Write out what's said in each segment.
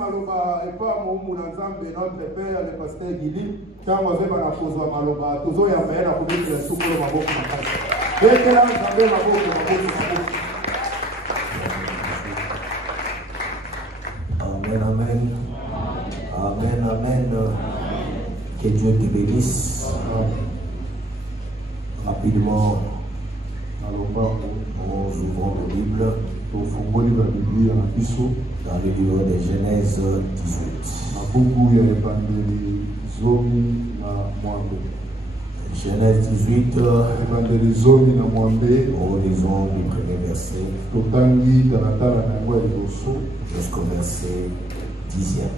maloba et pas mon ensemble de notre père le pasteur Guili quand vous avez la pose maloba toujours ya mbele na kubikia suko la maboko makasi dès là vous avez maboko. Amen, amen. Amen, amen. Que Dieu te bénisse. Rapidement, nous ouvrons la Bible dans le livre de Genèse 18. Genèse 18, nous lisons du premier verset jusqu'au verset 10e.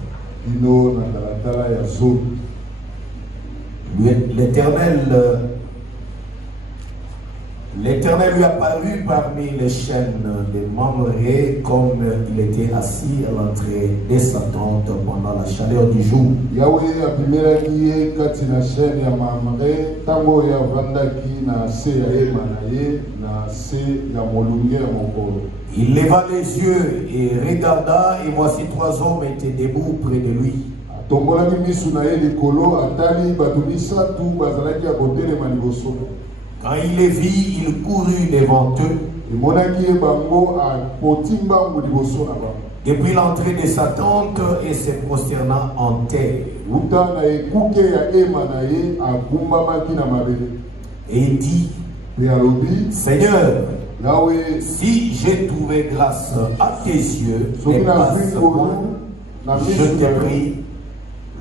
L'Éternel lui apparut parmi les chaînes des Mamré comme il était assis à l'entrée de sa tente pendant la chaleur du jour. Il leva les yeux et regarda, et voici 3 hommes étaient debout près de lui. Quand il les vit, il courut devant eux. Depuis l'entrée de sa tente et se prosterna en terre. Et il dit, Seigneur, si j'ai trouvé grâce à tes yeux, et pas ce point, je te prie,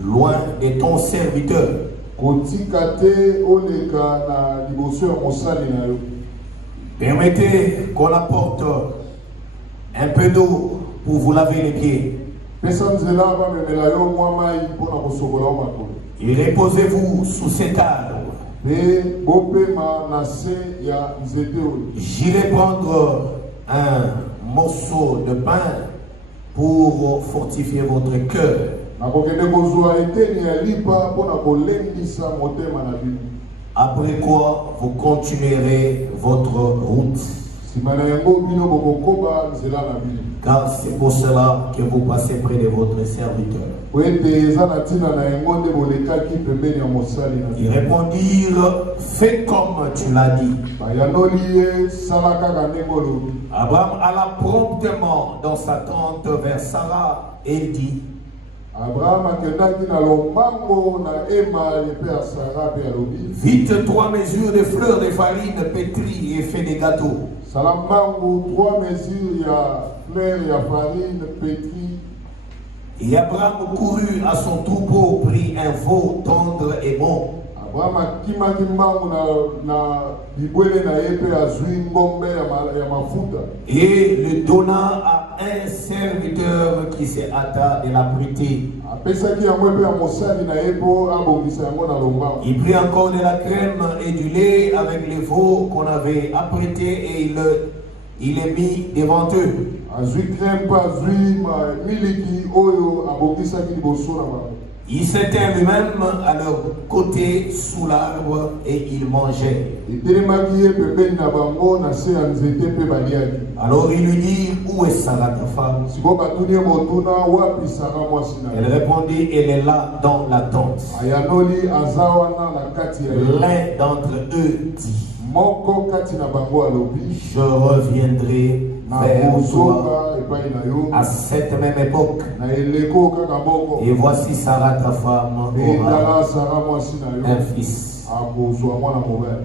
loin de ton serviteur. Permettez qu'on apporte un peu d'eau pour vous laver les pieds. Et reposez-vous sous cet arbre. J'irai prendre un morceau de pain pour fortifier votre cœur. Après quoi, vous continuerez votre route. Car c'est pour cela que vous passez près de votre serviteur. Ils répondirent, fais comme tu l'as dit. Abraham alla promptement dans sa tente vers Sarah et dit, vite 3 mesures de fleurs de farine pétrie et fait des gâteaux. Et Abraham courut à son troupeau, prit un veau tendre et bon. Et le donna à un serviteur qui s'est hâta de l'apprêter. Il prit encore de la crème et du lait avec les veaux qu'on avait apprêtés et il les mit devant eux. Il s'était lui-même à leur côté sous l'arbre et il mangeait. Alors il lui dit, où est Sarah ta femme? Elle répondit, elle est là dans la tente. L'un d'entre eux dit, je reviendrai vers toi à cette même époque. Et voici Sarah ta femme aura un fils.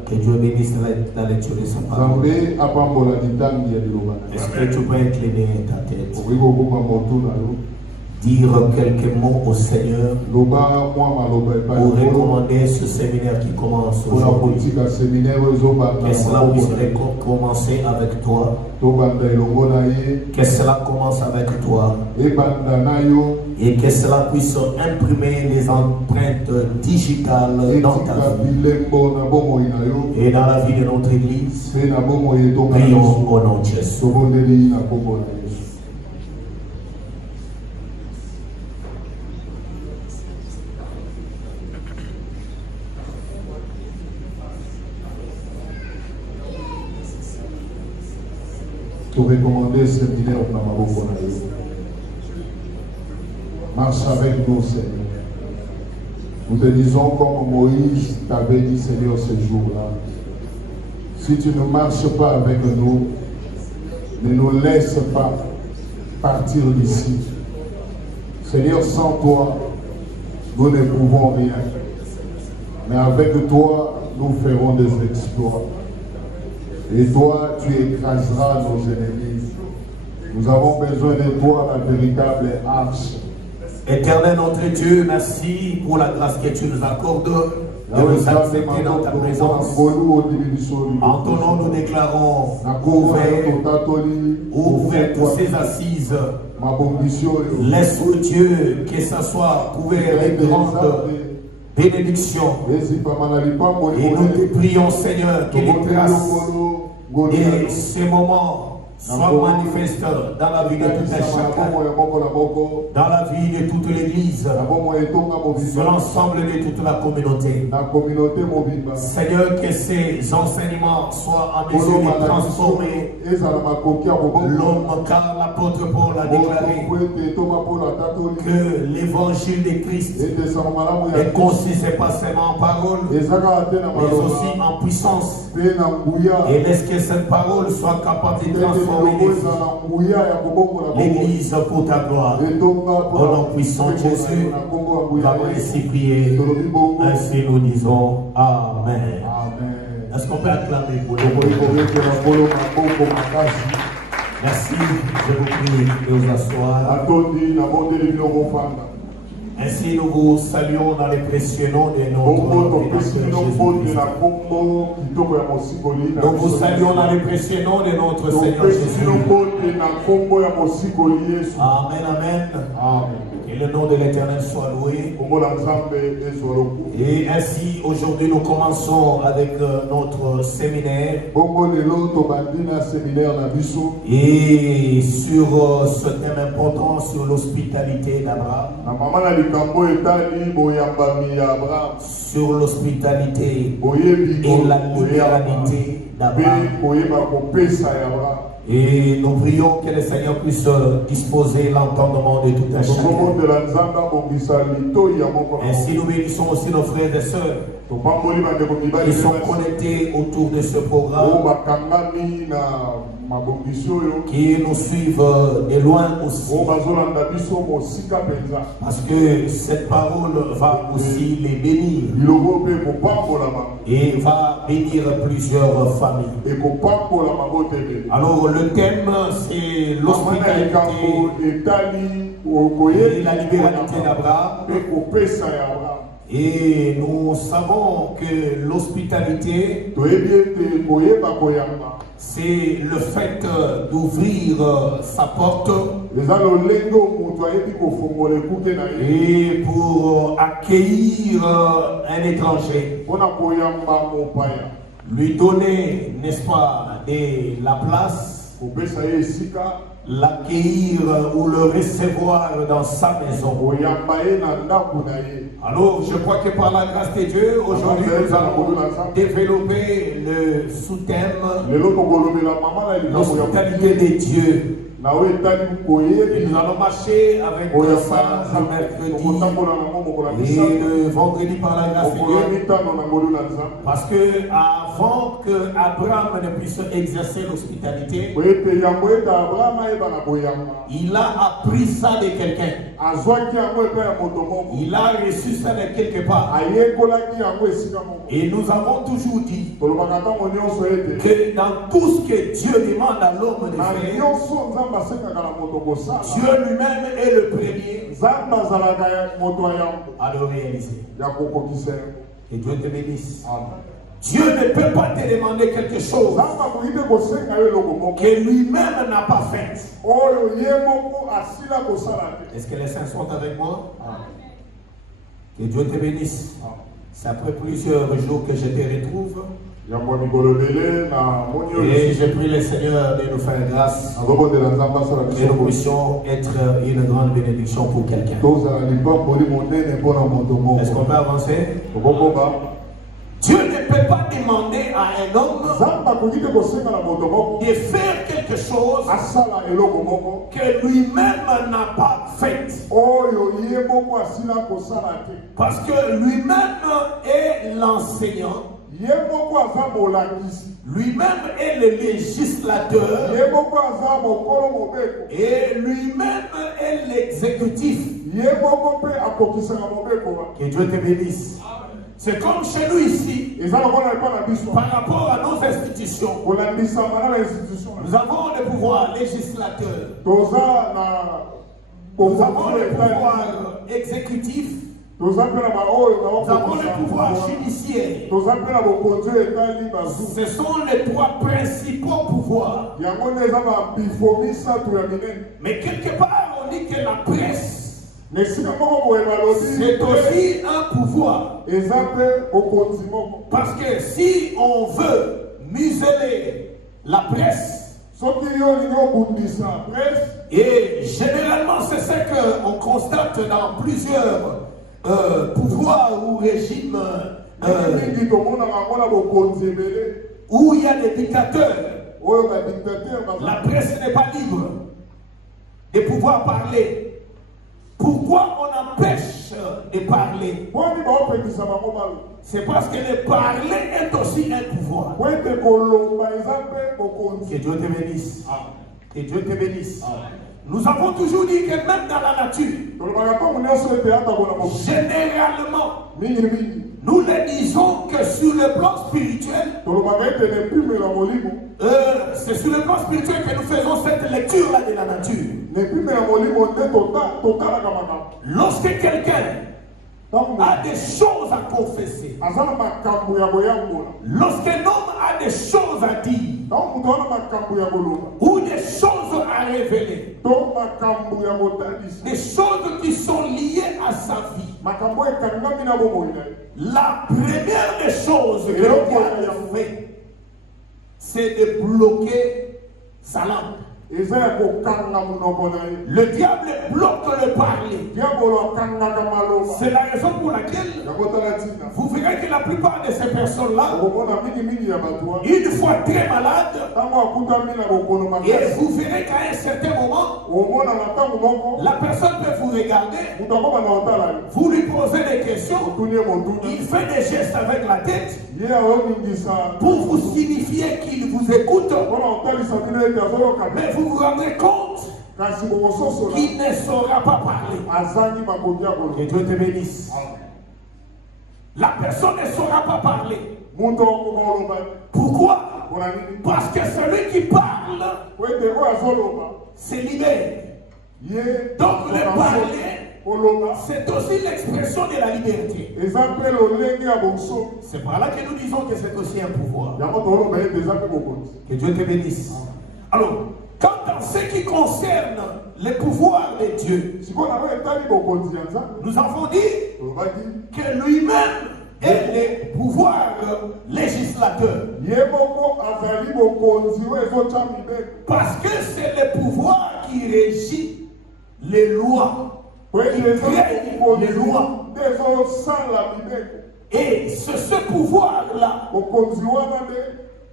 Que Dieu bénisse la lecture de sa parole. Est-ce que tu peux incliner ta tête? Dire quelques mots au Seigneur pour recommander ce séminaire qui commence aujourd'hui. Que cela puisse commencer avec toi. Que cela commence avec toi. Et que cela puisse imprimer les empreintes digitales dans ta vie et dans la vie de notre Église. Prions au nom de Jésus. Pour recommander ce séminaire dans ma Marche avec nous, Seigneur. Nous te disons comme Moïse t'avait dit, Seigneur, ce jour-là. Si tu ne marches pas avec nous, ne nous laisse pas partir d'ici. Seigneur, sans toi, nous ne pouvons rien. Mais avec toi, nous ferons des exploits. Et toi, tu écraseras nos ennemis. Nous avons besoin de toi, la véritable arche. Éternel notre Dieu, merci pour la grâce que tu nous accordes de nous accepter dans ta présence. En ton nom, nous déclarons ouvert toutes ces assises. Laisse-nous, Dieu, que ça soit couvert avec grande bénédiction. Et nous te prions, Seigneur, que les grâces et ces moments soient manifestes dans la vie de tout un chacun, dans la vie de toute l'Église, sur l'ensemble de toute la communauté. Seigneur, que ces enseignements soient en mesure de transformer l'homme, car l'apôtre Paul a déclaré que l'évangile de Christ est consiste pas seulement en parole, mais aussi en puissance. Et laisse que cette parole soit capable de transformer l'Église pour ta gloire. Au nom puissant de Jésus, nous avons ainsi prié. Ainsi nous disons Amen. Est-ce qu'on peut acclamer pour le Merci, je vous prie de vous asseoir. Ainsi nous vous saluons dans les précieux noms de notre Jésus-Christ. Nous vous saluons dans les précieux noms de notre Seigneur Jésus. Amen, amen. Que le nom de l'Éternel soit loué. Et ainsi, aujourd'hui, nous commençons avec notre séminaire. Et sur ce thème important, sur l'hospitalité d'Abraham. Sur l'hospitalité et la libéralité d'Abraham. Et nous prions que le Seigneur puisse disposer l'entendement de tout un chacun. Ainsi nous bénissons aussi nos frères et sœurs qui sont connectés autour de ce programme, qui nous suivent de loin aussi, parce que cette parole va aussi les bénir et va bénir plusieurs familles. Alors le thème, c'est l'hospitalité et la libéralité d'Abraham. Et nous savons que l'hospitalité, c'est le fait d'ouvrir sa porte et pour accueillir un étranger, lui donner, n'est-ce pas, de la place, l'accueillir ou le recevoir dans sa maison. Alors, je crois que par la grâce de Dieu, aujourd'hui, nous allons développer le sous-thème l'hospitalité de Dieu. Et nous allons marcher avec ça le mercredi et le vendredi par la grâce de Dieu. Parce que avant que Abraham ne puisse exercer l'hospitalité, il a appris ça de quelqu'un. Il a reçu ça de quelque part. Et nous avons toujours dit que dans tout ce que Dieu demande à l'homme de faire, Dieu lui-même est le premier à le réaliser. Et Dieu te bénisse. Dieu ne peut pas te demander quelque chose que lui-même n'a pas fait. Est-ce que les saints sont avec moi? Que Dieu te bénisse. C'est après plusieurs jours que je te retrouve. Et je prie le Seigneur de nous faire grâce que nous puissions être une grande bénédiction pour quelqu'un. Est-ce qu'on peut avancer? Dieu ne peut pas demander à un homme de faire quelque chose que lui-même n'a pas fait. Parce que lui-même est l'enseignant. Lui-même est le législateur. Et lui-même est l'exécutif. Que Dieu te bénisse. C'est comme chez nous ici, par rapport à nos institutions. Nous avons le pouvoir législateur. Nous avons le pouvoir exécutif. Nous avons le pouvoir judiciaire. Ce sont les trois principaux pouvoirs. Mais quelque part, on dit que la presse, c'est aussi un pouvoir. Parce que si on veut museler la presse, et généralement c'est ce qu'on constate dans plusieurs pouvoirs ou régimes où il y a des dictateurs, la presse n'est pas libre de pouvoir parler. Pourquoi on empêche de parler? C'est parce que le parler est aussi un pouvoir. Que Dieu te bénisse. Que Dieu te bénisse. Nous avons toujours dit que même dans la nature, généralement, nous le disons que sur le plan spirituel, c'est sur le plan spirituel que nous faisons cette lecture-là de la nature. Lorsque quelqu'un a des choses à confesser, lorsqu'un homme a des choses à dire, ou des choses à révéler, des choses qui sont liées à sa vie, la première des choses que Dieu a fait, c'est de bloquer sa langue. Le diable bloque le parler. C'est la raison pour laquelle vous verrez que la plupart de ces personnes-là, une fois très malades, et vous verrez qu'à un certain moment, la personne peut vous regarder, vous lui posez des questions, il fait des gestes avec la tête pour vous signifier qu'il vous écoute, mais vous vous rendrez compte qu'il ne saura pas parler. Que Dieu te bénisse. La personne ne saura pas parler. Pourquoi? Parce que celui qui parle se libère. Donc le parler, c'est aussi l'expression de la liberté. C'est par là que nous disons que c'est aussi un pouvoir. Que Dieu te bénisse. Alors, quant à ce qui concerne le pouvoir de Dieu, nous avons dit que lui-même est le pouvoir législateur. Parce que c'est le pouvoir qui régit les lois. Qui crée les lois. Et c'est ce pouvoir-là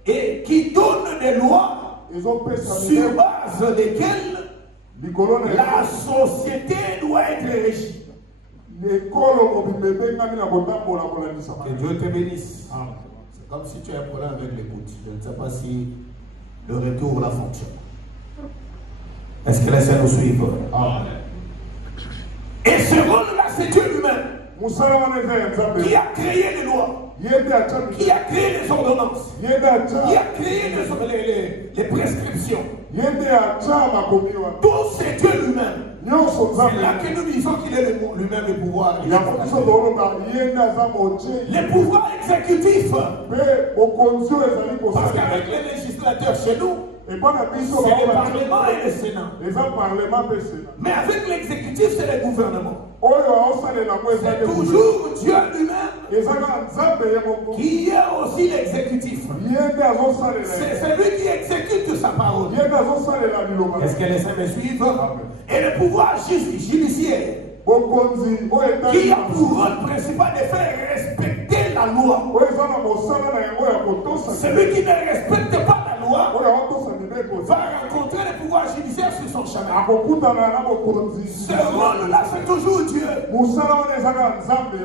et qui donne des lois sur base desquelles la société doit être régie. Que Dieu te bénisse. C'est comme si tu as un problème avec l'écoute. Je ne sais pas si le retour la fonctionne. Est-ce que laissez nous suivre? Et ce rôle-là, c'est Dieu lui-même qui a créé les lois, qui a créé les ordonnances, qui a créé les prescriptions. Tout c'est Dieu lui-même. C'est là que nous disons qu'il est lui-même le pouvoir. Le pouvoir exécutif. Parce qu'avec les législateurs chez nous, c'est le Parlement et le Sénat. Mais avec l'exécutif, c'est le gouvernement. C'est toujours Dieu lui-même qui est aussi l'exécutif. C'est celui qui exécute sa parole. Est-ce que les saints me suivent? Et le pouvoir judiciaire qui a pour rôle principal de faire respecter la la loi, celui qui ne respecte pas la loi, va rencontrer le pouvoir judiciaire sur son chemin. Ce rôle-là, c'est toujours Dieu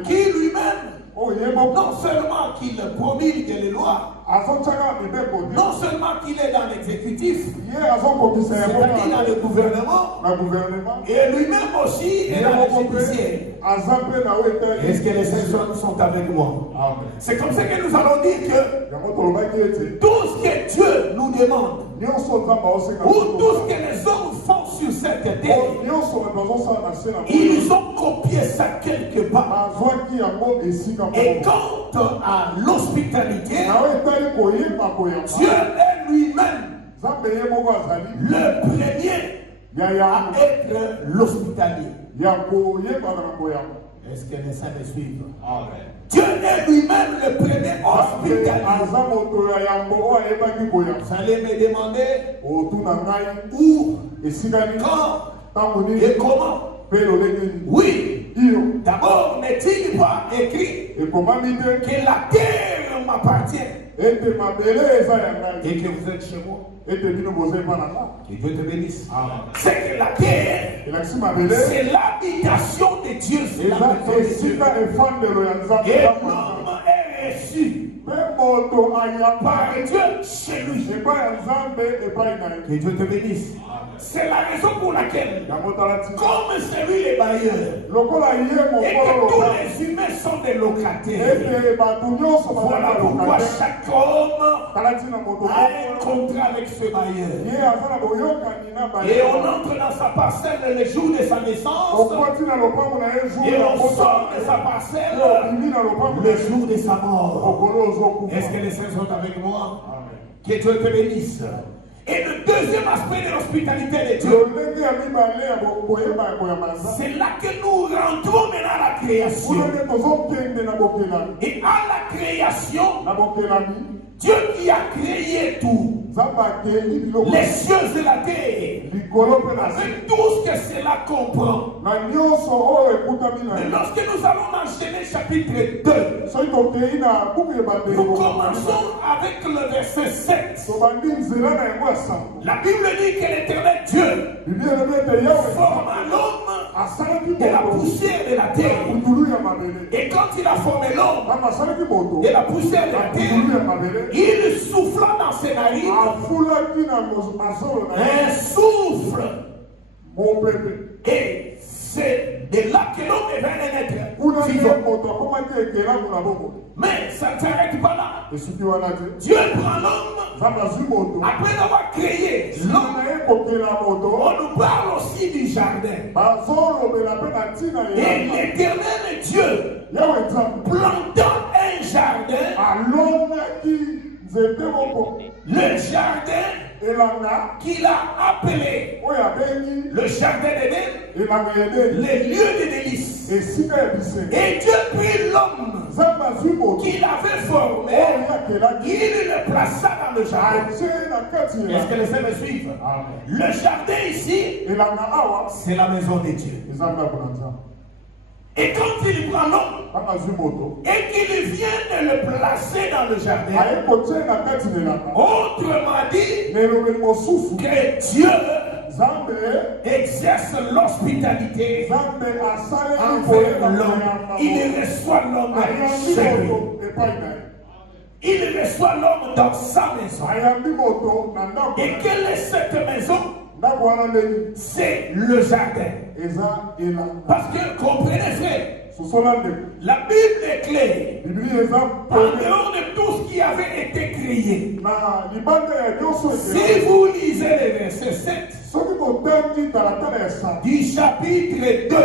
qui lui-même, non seulement qu'il promulgue les lois, non seulement qu'il est dans l'exécutif, c'est-à-dire dans le gouvernement, et lui-même aussi est dans le judiciaire. Est-ce que les saints sont avec moi? C'est comme ça que nous allons dire que tout ce que Dieu nous demande, ou tout ce que les hommes font sur cette terre, ils ont copié ça quelque part. Et quant à l'hospitalité, Dieu est lui-même le premier à être l'hospitalier. Est-ce que les saints me suivent? Dieu est lui-même le premier hospitalier. Vous allez me demander où, quand et comment. Oui, d'abord, n'est-il pas écrit que la terre m'appartient et que vous êtes chez moi? Que Dieu te bénisse. C'est que la terre, c'est l'habitation de Dieu. Et l'homme est reçu par Dieu chez lui. Que Dieu te bénisse. C'est la raison pour laquelle, comme c'est lui les bailleurs, et que tous les humains sont des locataires, voilà pourquoi chaque homme a un contrat avec ce bailleur. Et on entre dans sa parcelle le jour de sa naissance, et on sort de sa parcelle le jour de sa mort. Est-ce que les saints sont avec moi? Que Dieu te bénisse. Et le deuxième aspect de l'hospitalité de Dieu, c'est là que nous rentrons maintenant à la création. Et à la création, Dieu qui a créé tout, les cieux et la terre, avec tout ce que cela comprend. Et lorsque nous allons dans Genèse chapitre 2, nous commençons avec le verset 7. La Bible dit que l'Éternel Dieu forma l'homme de la poussière de la terre. Et quand il a formé l'homme de la poussière de la terre, il souffla dans ses narines un souffle. Et c'est de là que l'homme devient un être vivant. Mais ça ne s'arrête pas là. Dieu prend l'homme. Après avoir créé l'homme, on nous parle aussi du jardin. Et l'Éternel Dieu plantant un jardin, le jardin qu'il a appelé le jardin d'Éden, les lieux de délices. Et Dieu prit l'homme qu'il avait formé, il le plaça dans le jardin. Est-ce que les saints me suivent? Le jardin ici, c'est la maison de Dieu. Et quand il prend l'homme et qu'il vient de le placer dans le jardin, autrement dit, que Dieu exerce l'hospitalité envers l'homme. Il reçoit l'homme chez lui. Il reçoit l'homme dans sa maison. Et quelle est cette maison? C'est le jardin. Parce que, comprenez frère, la Bible est claire. En dehors de tout ce qui avait été créé, si vous lisez les versets 7 du chapitre 2,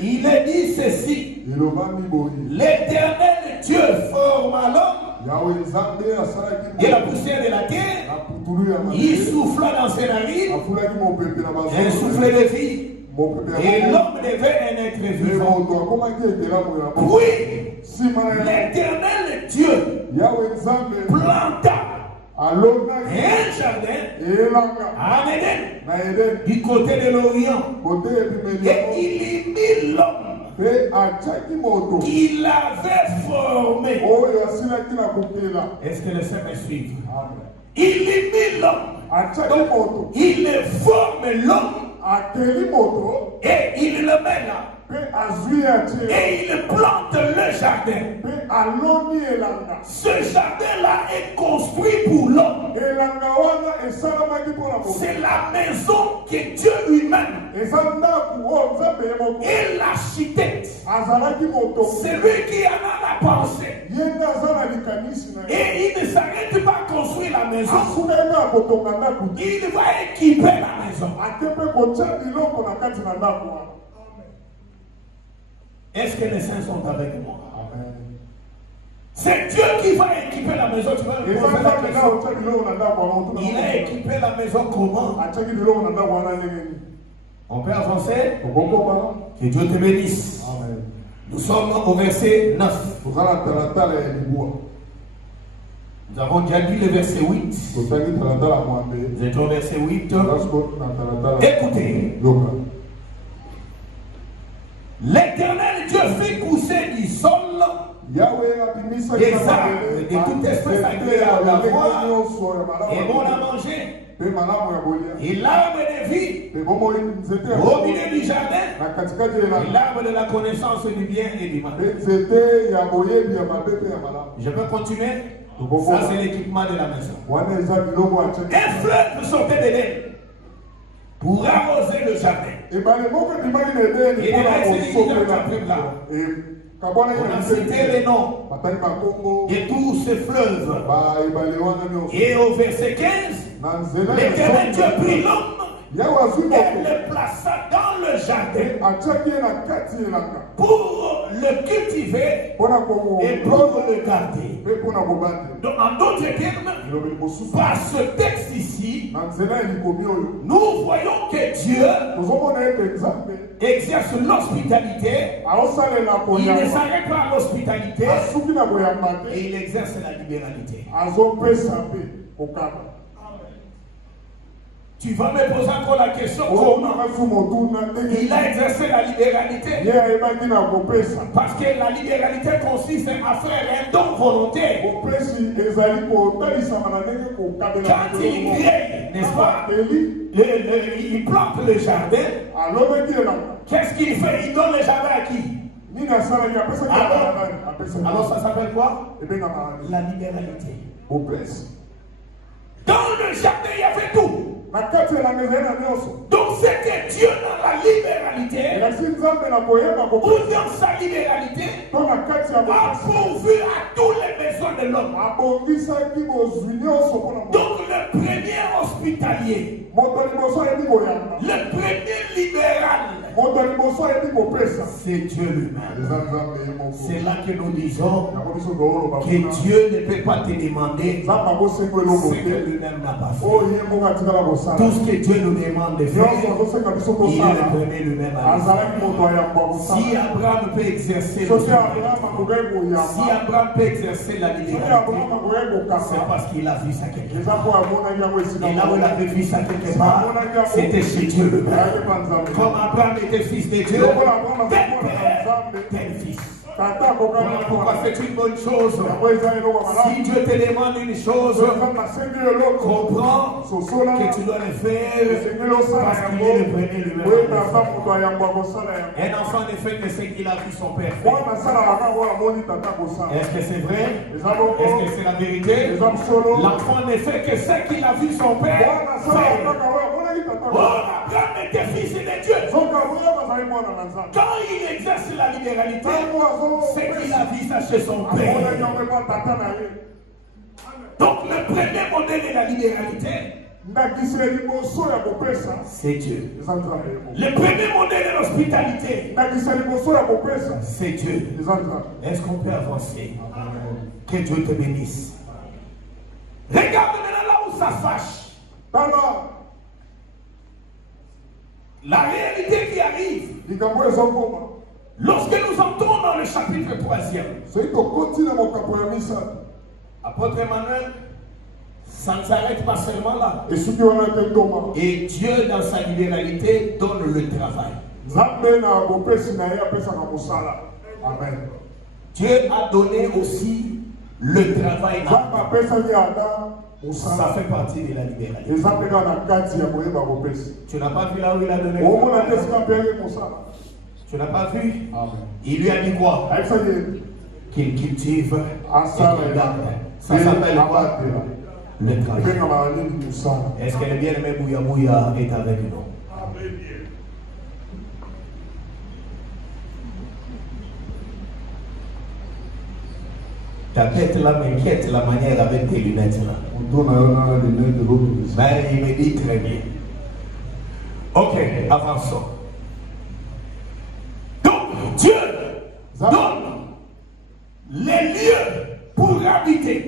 il est dit ceci: l'Éternel Dieu forma l'homme de la poussière de la terre, il souffla dans ses narines un souffle de vie, et l'homme devait un être vivant. Puis l'Éternel Dieu planta un jardin à Éden, du côté de l'Orient, et il y mit l'homme qu'il avait formé. Est-ce que les saints me suivent? Il y mit l'homme. Il forme l'homme et il le met là. Et il plante le jardin. Ce jardin-là est construit pour l'homme. C'est la maison que Dieu lui-même et l'architecte. C'est lui qui en a la pensée. Et il ne s'arrête pas à construire la maison. Il va équiper la maison. Est-ce que les saints sont avec moi? C'est Dieu qui va équiper la maison. Tu vas me poser la question. Il a équipé la maison comment? On peut avancer? Que Dieu te bénisse. Nous sommes au verset 9. Nous avons déjà dit le verset 8. Vous êtes au verset 8. Écoutez. L'Éternel Dieu fait pousser du sol des arbres de toute espèce agréable à voir et bon à manger. Et l'arbre de vie au milieu du jardin, et l'arbre de la connaissance du bien et du mal. Je peux continuer? Ça, c'est l'équipement de la maison. Un fleuve sortait de l'Éden pour arroser le jardin. Et on a cité les noms de tous ces fleuves. Et au verset 15, l'Éternel Dieu prit l'homme et le plaça dans le jardin pour le cultiver et pour le garder. Donc, en d'autres termes, par ce texte ici, nous voyons que Dieu exerce l'hospitalité. Il ne s'arrête pas à l'hospitalité et il exerce la libéralité. Tu vas me poser encore la question comment il a exercé la libéralité. Parce que la libéralité consiste à faire un don volontaire. Quand il vient, n'est-ce pas, il plante le jardin. Qu'est-ce qu'il fait? Il donne le jardin à qui? Alors ça s'appelle quoi? La libéralité. Dans le jardin, il y avait tout. Donc c'était Dieu dans la libéralité, ou dans sa libéralité, a pourvu à tous les besoins de l'homme. Donc le premier hospitalier, le premier libéral, c'est Dieu lui-même. C'est là que nous disons que Dieu ne peut pas te demander ce que lui-même n'a pas fait. Tout ce que Dieu nous demande de faire, il est le premier lui-même à faire. Si Abraham peut exercer si Abraham peut exercer la libéralité, c'est parce qu'il a vu ça quelque part. Et là où il avait vu ça quelque part, c'était chez Dieu lui-même. Comme Abraham était fils de Dieu, tel père, tel fils. Pourquoi c'est une bonne chose? Si Dieu te demande une chose, comprends que tu dois le faire parce qu'il est le premier lui-même. Un enfant ne fait que ce qu'il a vu son père faire. Est-ce que c'est vrai? Est-ce que c'est la vérité? L'enfant ne fait que ce qu'il a vu son père faire. Oh, Abraham était fils de Dieu. Quand il exerce la libéralité, c'est qu'il a vu ça chez son père. Donc le premier modèle de la libéralité, c'est Dieu. Le premier modèle de l'hospitalité, c'est Dieu. Est-ce qu'on peut avancer? Que Dieu te bénisse. Regarde maintenant là où ça fâche. La réalité qui arrive, lorsque nous entrons dans le chapitre 3e, apôtre Emmanuel, ça ne s'arrête pas seulement là. Et Dieu, dans sa libéralité, donne le travail. Amen. Dieu a donné aussi le travail. Ça fait partie de la libéralité. Tu n'as pas vu là où il a donné le travail? Tu n'as pas vu? Amen. Il lui a dit quoi? Qu'il cultive et qu'il garde. Ça s'appelle quoi? Le travail. Est-ce que le bien-aimé Bouya Bouya est avec nous? Ta tête là m'inquiète, la manière avec tes lunettes là. Mais il me dit très bien. Ok, avançons. Donc Dieu donne les lieux pour habiter.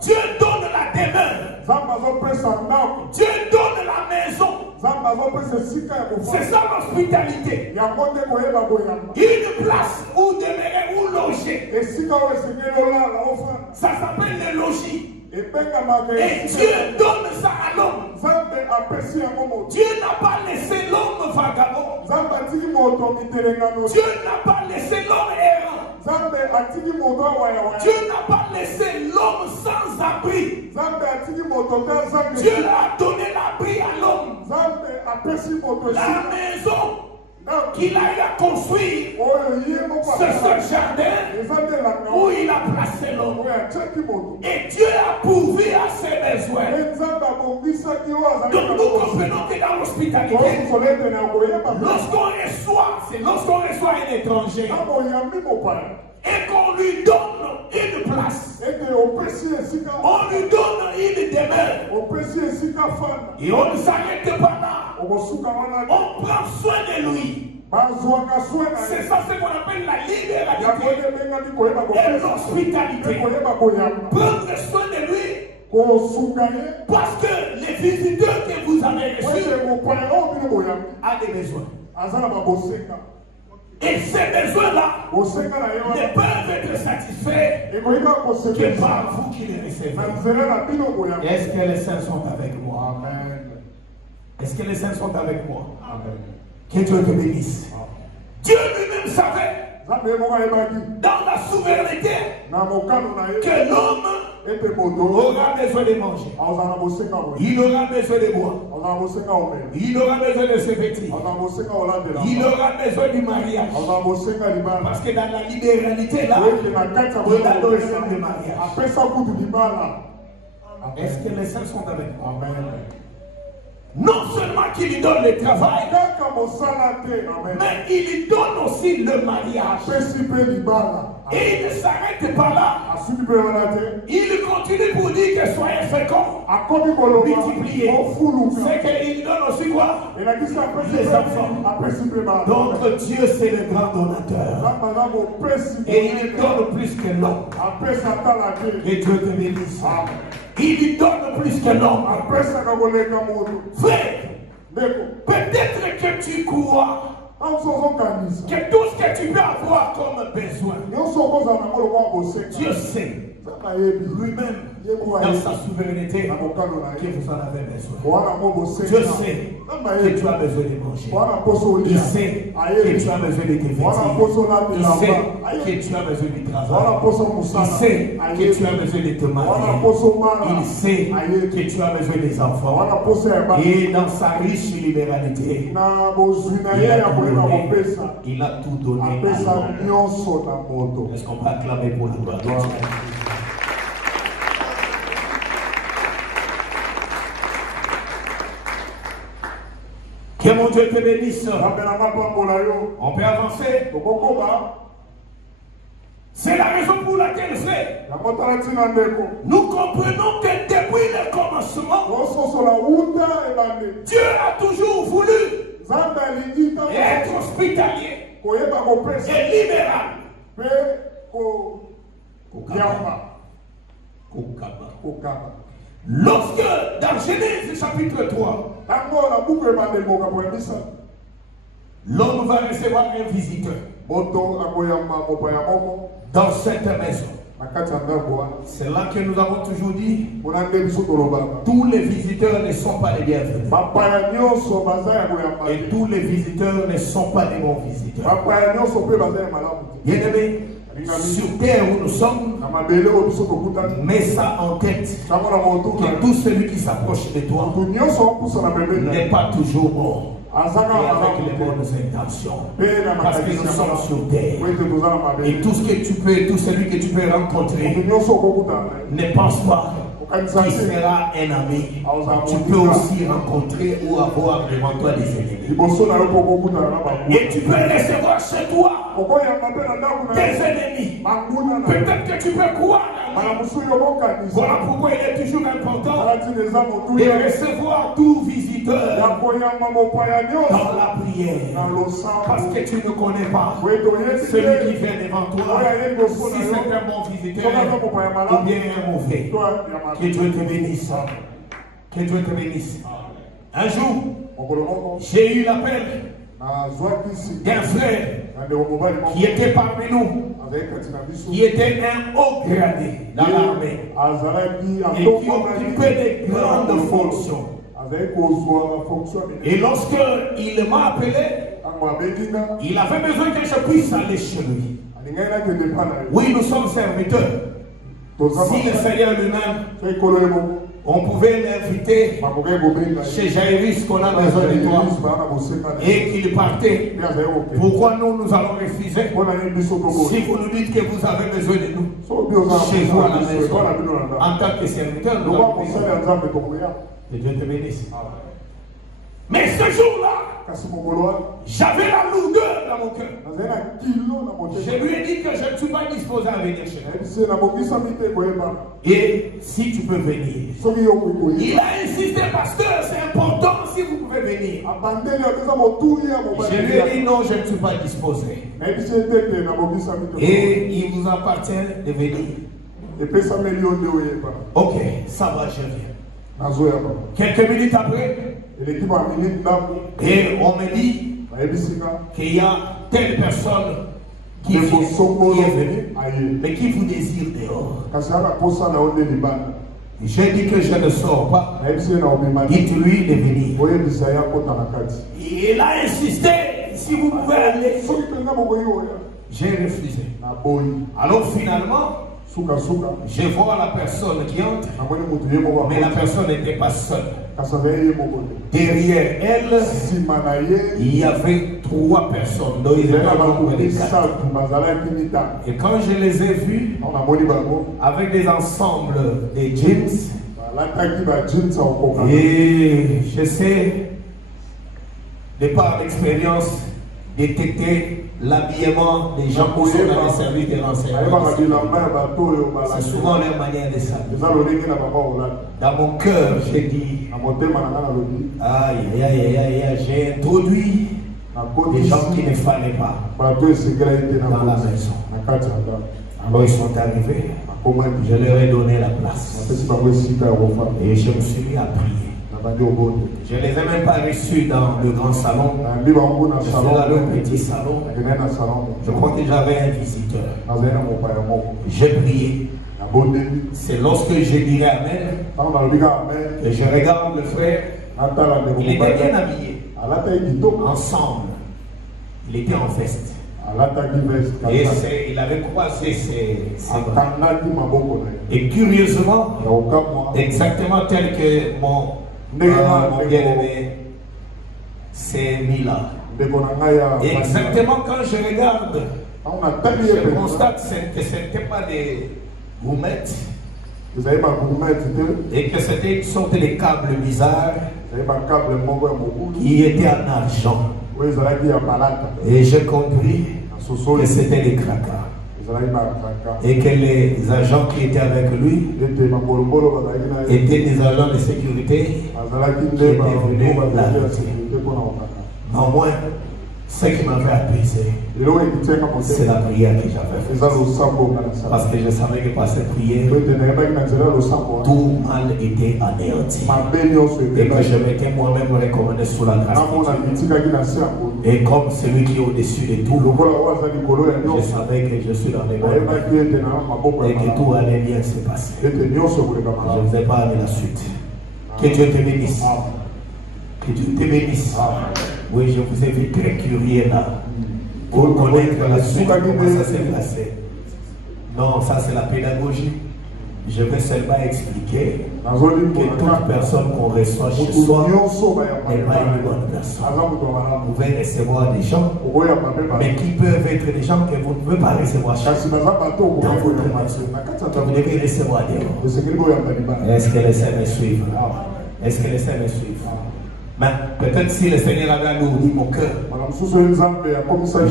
Dieu donne la demeure. Dieu donne la maison. C'est ça l'hospitalité. Une place où demeurer, où loger. Ça s'appelle le logis. Et Dieu donne ça à l'homme. Dieu n'a pas laissé l'homme vagabond. Dieu n'a pas laissé l'homme errant. Dieu n'a pas laissé l'homme sans abri. Dieu a donné l'abri à l'homme. La maison qu'il a construit, c'est ce jardin où il a placé l'homme. Et Dieu a pourvu à ses besoins. Donc nous comprenons que dans l'hospitalité, lorsqu'on reçoit un étranger et qu'on lui donne une place, on lui donne une demeure, et on ne s'arrête pas là. On prend soin de lui. C'est ça ce qu'on appelle la libéralité et l'hospitalité. Prendre soin de lui parce que les visiteurs que vous avez reçus ont des besoins. Et ces besoins-là ne peuvent être satisfaits que par vous qui les recevez. Est-ce que les saints sont avec moi? Amen. Est-ce que les saints sont avec moi? Amen. Que Dieu te bénisse. Dieu lui-même savait dans la souveraineté que l'homme aura besoin de manger. Il aura besoin de boire. Il aura besoin de se vêtir. Il aura besoin du mariage. Parce que dans la libéralité là, il a besoin du mariage. Est-ce que les saints sont avec moi? Amen. Non seulement qu'il lui donne le travail, mais il lui donne aussi le mariage. Et il ne s'arrête pas là. Il continue pour dire que soyez féconds, multipliez. C'est qu'il donne aussi quoi? Les enfants. Donc Dieu c'est le grand donateur. Et il donne plus que l'homme. Et Dieu te bénisse. Il lui donne plus que l'homme. Frère, peut-être que tu crois que tout ce que tu peux avoir comme besoin, Dieu sait lui-même dans sa souveraineté que vous en avez besoin. Dieu sait que tu as besoin de manger. Il sait que tu as besoin de te vêtir. Il sait que tu as besoin de travail. Il sait que tu as besoin de te marier. Il sait que tu as besoin des enfants. Et dans sa riche libéralité, il a tout donné à l'homme. Est-ce qu'on peut acclamer pour la gloire de Dieu? Que mon Dieu te bénisse. On peut avancer. C'est la raison pour laquelle, frère, nous comprenons que depuis le commencement, Dieu a toujours voulu être hospitalier et libéral. Lorsque, dans Genèse chapitre 3, l'homme va recevoir un visiteur dans cette maison. C'est là que nous avons toujours dit, tous les visiteurs ne sont pas les bienvenus. Et tous les visiteurs ne sont pas des bons visiteurs. Bien-aimés, sur terre où nous sommes, mets ça en tête que tout celui qui s'approche de toi n'est pas toujours bon et avec les bonnes intentions, parce que nous sommes sur terre et tout ce que tu peux, tout celui que tu peux rencontrer, ne pense pas qui sera un ami. Tu peux aussi rencontrer ou avoir devant toi des ennemis. Et tu peux recevoir chez toi des ennemis. Peut-être que tu peux croire. Voilà pourquoi il est toujours important de recevoir tout visiteur dans la prière. Parce que tu ne connais pas celui qui vient devant toi, si c'est un bon visiteur ou bien un mauvais. Que Dieu te bénisse. Que Dieu te bénisse. Un jour, j'ai eu l'appel d'un frère qui était parmi nous, qui était un haut gradé dans l'armée et qui occupait de grandes fonctions. Et lorsqu'il m'a appelé, il avait besoin que je puisse aller chez lui. Oui, nous sommes serviteurs. Si le Seigneur lui-même, on pouvait l'inviter chez Jairus qu'on a besoin de toi et qu'il partait. Pourquoi nous allons refuser? Si vous nous dites que vous avez besoin de nous chez vous à la maison, en tant que serviteur, nous allons besoin. Que Dieu te bénisse. Mais ce jour-là, j'avais la lourdeur dans mon cœur. Je lui ai dit que je ne suis pas disposé à venir chez lui. Et si tu peux venir. Il a insisté, pasteur, c'est important si vous pouvez venir. Je lui ai dit non, je ne suis pas disposé. Et il vous appartient de venir. Ok, ça va, je viens. Quelques minutes après, et on me dit qu'il y a telle personne qui est venue, mais qui vous désire dehors. J'ai dit que je ne sors pas. Dites-lui de venir. Il a insisté, si vous pouvez aller. J'ai refusé. Alors finalement, je vois la personne qui entre, mais la personne n'était pas seule. Derrière elle, il y avait 3 personnes. Donc ils étaient au nombre de 4. Et quand je les ai vus, avec des ensembles de jeans, et je sais, de par l'expérience, détecter l'habillement des gens qui sont dans les services de renseignement. C'est souvent leur manière de s'habiller. Dans mon cœur, j'ai dit, aïe, aïe, aïe, aïe, j'ai introduit des gens qui ne fallaient pas dans la maison. Alors ils sont arrivés, je leur ai donné la place. Et je me suis mis à prier. Je ne les ai même pas reçus dans le grand salon. Je suis dans le petit salon. Je crois que j'avais un visiteur. J'ai prié. C'est lorsque je dirai Amen que je regarde le frère. Il était bien habillé. Ensemble. Il était en veste. Et il avait croisé ses mains. Et curieusement, exactement tel que mon bien-aimé s'est mis là. Exactement quand je regarde, je constate que ce n'était pas des goumettes et que c'était une sorte de câbles bizarres qui étaient en argent. Et j'ai compris que c'était des craquants. Et que les agents qui étaient avec lui étaient des agents de sécurité qui étaient venus l'arrêter. Néanmoins, ce qui m'avait apaisé, c'est la prière que j'avais faite. Parce que je savais que par cette prière, tout mal était anéanti. Et que je m'étais moi-même recommandé sous la grâce. Et comme celui qui est au-dessus de tout, je savais que je suis dans les bonnes mains et que tout allait bien se passer. Je ne vais pas aller la suite. Que Dieu te bénisse. Que Dieu te bénisse. Oui, je vous ai vu très curieux là. Pour connaître la suite, comment ça s'est passé. Non, ça c'est la pédagogie. Je vais seulement expliquer que toute personne qu'on reçoit chez soi n'est pas une bonne personne. Vous pouvez recevoir des gens, mais qui peuvent être des gens que vous ne pouvez pas recevoir chez vous. Dans votre maison. Vous devez recevoir des gens. Est-ce que les saints me suivent? Est-ce que les saints me suivent? Mais peut-être si le Seigneur avait alourdi mon cœur,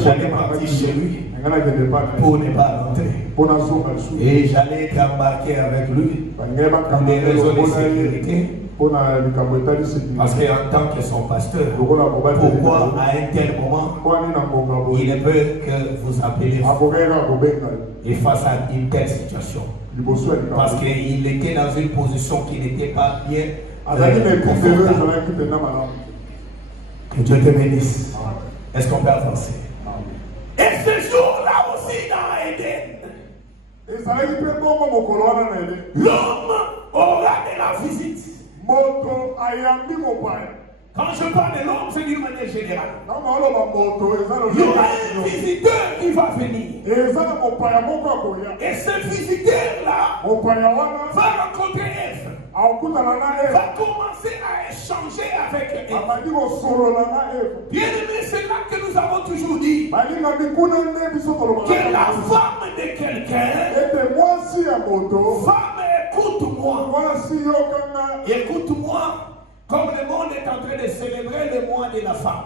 j'allais partir chez lui pour ne pas rentrer. Et j'allais être embarqué avec lui pour des raisons de sécurité. Parce qu'en tant que son pasteur, pourquoi à un tel moment il ne peut que vous appeler et face à une telle situation? Parce qu'il était dans une position qui n'était pas bien. Que Dieu te bénisse. Est-ce qu'on peut avancer? Et ce jour-là aussi dans Éden, l'homme aura de la visite. Quand je parle de l'homme, c'est d'une manière générale. Il y aura un visiteur qui va venir. Et ce visiteur-là va rencontrer Ève. Va commencer à échanger avec Ève. Bien aimé, c'est là que nous avons toujours dit que la femme de quelqu'un, femme, écoute-moi. Écoute-moi. Comme le monde est en train de célébrer le mois de la femme.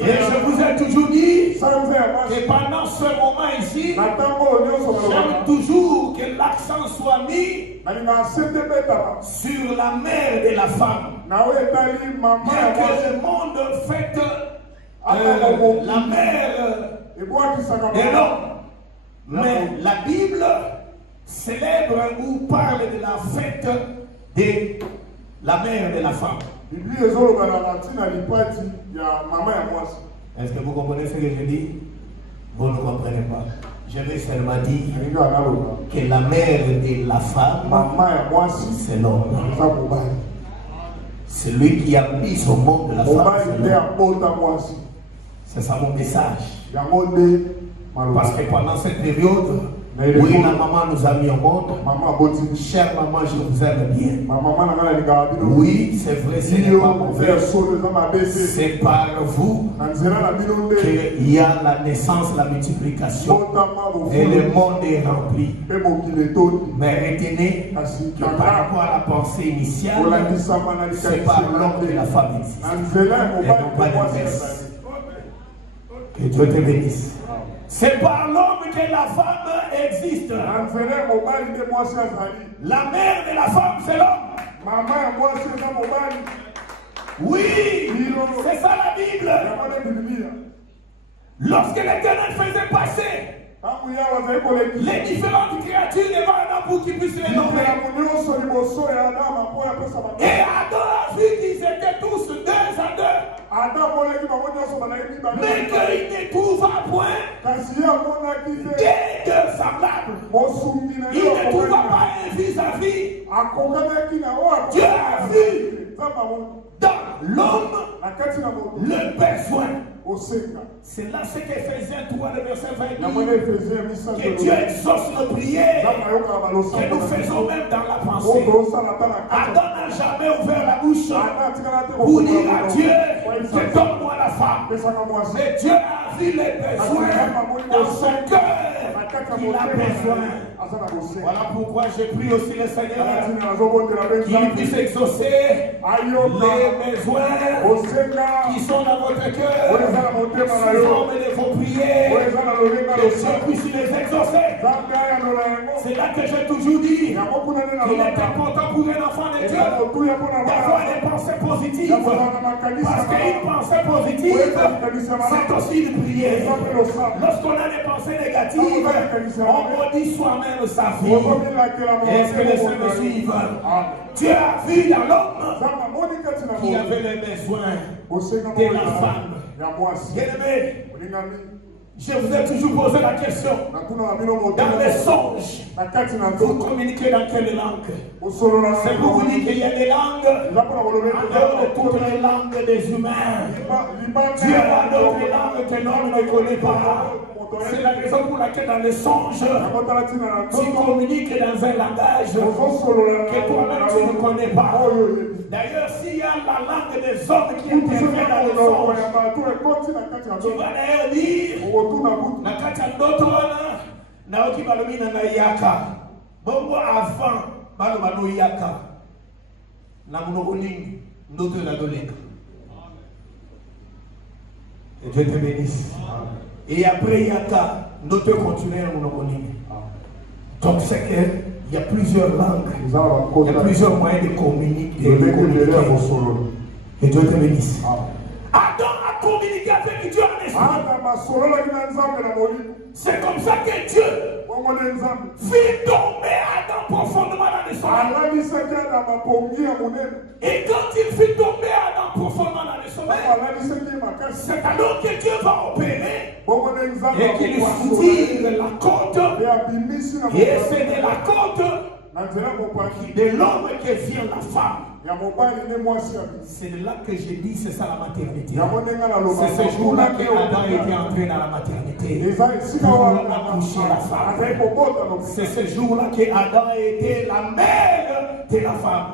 Et je vous ai toujours dit que pendant ce moment ici, j'aime toujours que l'accent soit mis sur la mère de la femme. Bien que le monde fête la mère de l'homme. Mais la Bible célèbre ou parle de la fête de la mère de la femme. Est-ce que vous comprenez ce que je dis? Vous ne comprenez pas. Je vais seulement dire que la mère de la femme, c'est l'homme. C'est lui qui a mis au monde de la femme. C'est ça mon message. Parce que pendant cette période, oui, la maman nous a mis au monde. Chère maman, je vous aime bien. Oui, c'est vrai, ce n'est pas mauvais. C'est par vous qu'il y a la naissance, la multiplication. Et le monde est rempli. Mais retenez que par rapport à la pensée initiale, c'est par l'homme que la femme existe. Et non pas l'inverse. Que Dieu te bénisse. C'est par l'homme que la femme existe. La mère de la femme, c'est l'homme. Oui, c'est ça la Bible. Lorsque l'Éternel faisait passer les différentes créatures devant Adam pour qu'il puisse les nommer, et Adam a vu qu'ils étaient tous deux à deux, mais qu'il ne trouva point des deux semblables. Il ne trouva pas un vis-à-vis. Dieu a vu dans l'homme le besoin. C'est là ce qu'Éphésiens 3, le verset 20 dit, que Dieu exauce nos prières, que nous faisons même dans la pensée. Adam n'a jamais ouvert la bouche pour dire à Dieu que donne-moi la femme. Mais Dieu a vu les besoins dans son cœur qu'il a besoin. Voilà pourquoi j'ai pris aussi le Seigneur qu'il puisse exaucer les besoins qui sont dans votre cœur. Si l'homme de vos prières, que Dieu puisse les exaucer. C'est là que j'ai toujours dit qu'il est important pour un enfant de Dieu d'avoir des pensées positives. Parce qu'une pensée positive, c'est aussi de prier. Lorsqu'on a des pensées négatives, on maudit soi-même sa vie. Est-ce que les saints me suivent? Dieu a vu dans l'homme qui avait les besoins de la femme. Bien-aimé, je vous ai toujours posé la question. Dans les songes, vous communiquez dans quelle langue? C'est pour vous dire qu'il y a des langues, en dehors de toutes les langues des humains. Dieu a d'autres langues que l'homme ne connaît pas. C'est la raison pour laquelle dans les songes, tu communiques dans un langage que toi-même tu ne connais pas. D'ailleurs, s'il y a la langue des hommes qui intervient dans les songes, tu vas d'ailleurs dire, Nakata Ndotoana, Naoki Balomina Nayaka, Bongo avant, Balomano Yaka, Namunoling, Noto Nadoling. Et Dieu te bénisse. Et après Yaka, nous te continuer à mon homonyme. Donc c'est qu'il y a plusieurs langues, il y a plusieurs moyens de communiquer. Et Dieu te bénisse. Adam a communiqué avec Dieu en esprit. C'est comme ça que Dieu fit tomber Adam profondément dans le sommeil. Et quand il fit tomber Adam profondément dans le sommeil, c'est alors que Dieu va opérer et qu'il tire la côte. Et c'est de la côte de l'homme que vient la femme. C'est de là que j'ai dit c'est ça la maternité. C'est ce jour-là qu'Adam était entré dans la maternité pour accoucher la femme. C'est ce jour-là qu'Adam était la mère de la femme.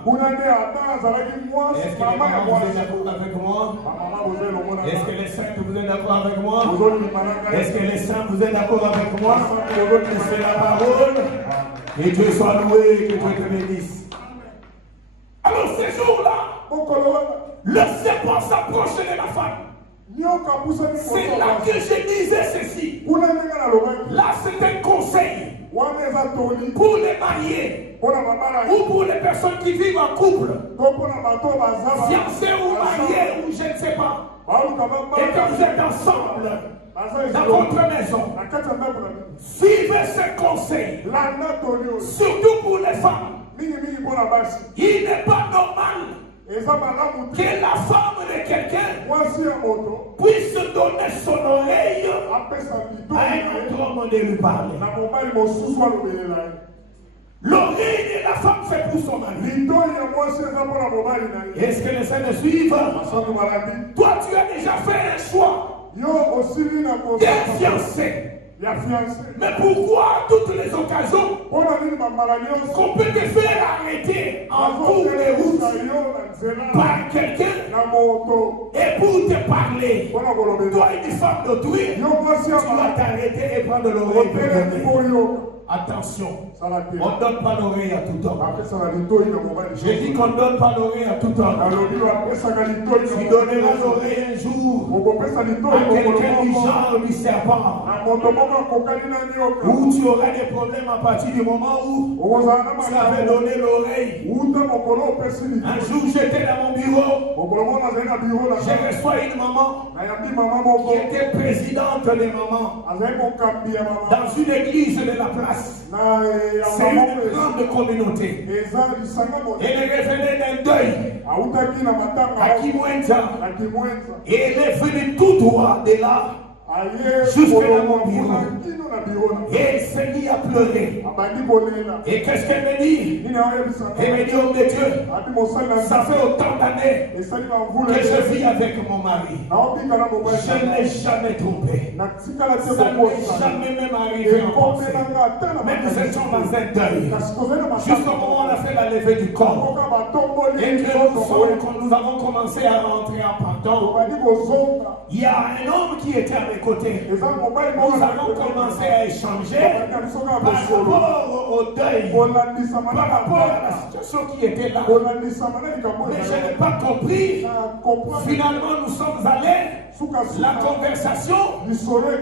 Est-ce que les mamans vous êtes d'accord avec moi? Est-ce que les saints vous êtes d'accord avec moi? Est-ce que les saints vous êtes d'accord avec moi? C'est la parole. Et Dieu soit loué, que Dieu te bénisse. Alors ce jour-là, le serpent s'approche de la femme. C'est là que je disais ceci. Là, c'est un conseil pour les mariés ou pour les personnes qui vivent en couple, fiancés ou mariés, ou je ne sais pas. Et que vous êtes ensemble dans votre maison, suivez ce conseil, surtout pour les femmes. Il n'est pas normal que la femme de quelqu'un puisse donner son oreille à un autre homme de lui parler. L'oreille de la femme fait pour son mari. Est-ce que les saints me suivent? Toi, tu as déjà fait un choix d'être fiancé. Mais pourquoi toutes les occasions qu'on peut te faire arrêter en cours de route par quelqu'un et pour te parler, toi une femme d'autrui, tu vas t'arrêter et prendre l'oreille. Attention, on ne donne pas l'oreille à tout homme. J'ai dit qu'on ne donne pas l'oreille à tout homme. Tu donneras l'oreille un jour à quelqu'un du genre du serpent, où tu auras des problèmes à partir du moment où tu avais donné l'oreille. Un jour j'étais dans mon bureau, j'ai reçu une maman qui était présidente des mamans dans une église de la place. C'est une grande communauté. Elle est revenue d'un deuil à Kimwenza. Et elle est venue tout droit de là jusqu'à mon bureau. Et elle s'est mise à pleurer. Et qu'est-ce qu'elle me dit? Elle me dit, oh mon Dieu, ça fait autant d'années que je vis avec mon mari. Je ne l'ai jamais trompé. Ça n'est jamais même arrivé en pensée. Mais nous étions dans un deuil. Jusqu'au moment où on a fait la levée du corps. Et que nous avons commencé à rentrer en pardon. Il y a un homme qui était à mes côtés. Nous avons commencé à échanger par rapport au deuil, par rapport à la situation qui était là. Mais je n'ai pas compris. Finalement, nous sommes allés. La conversation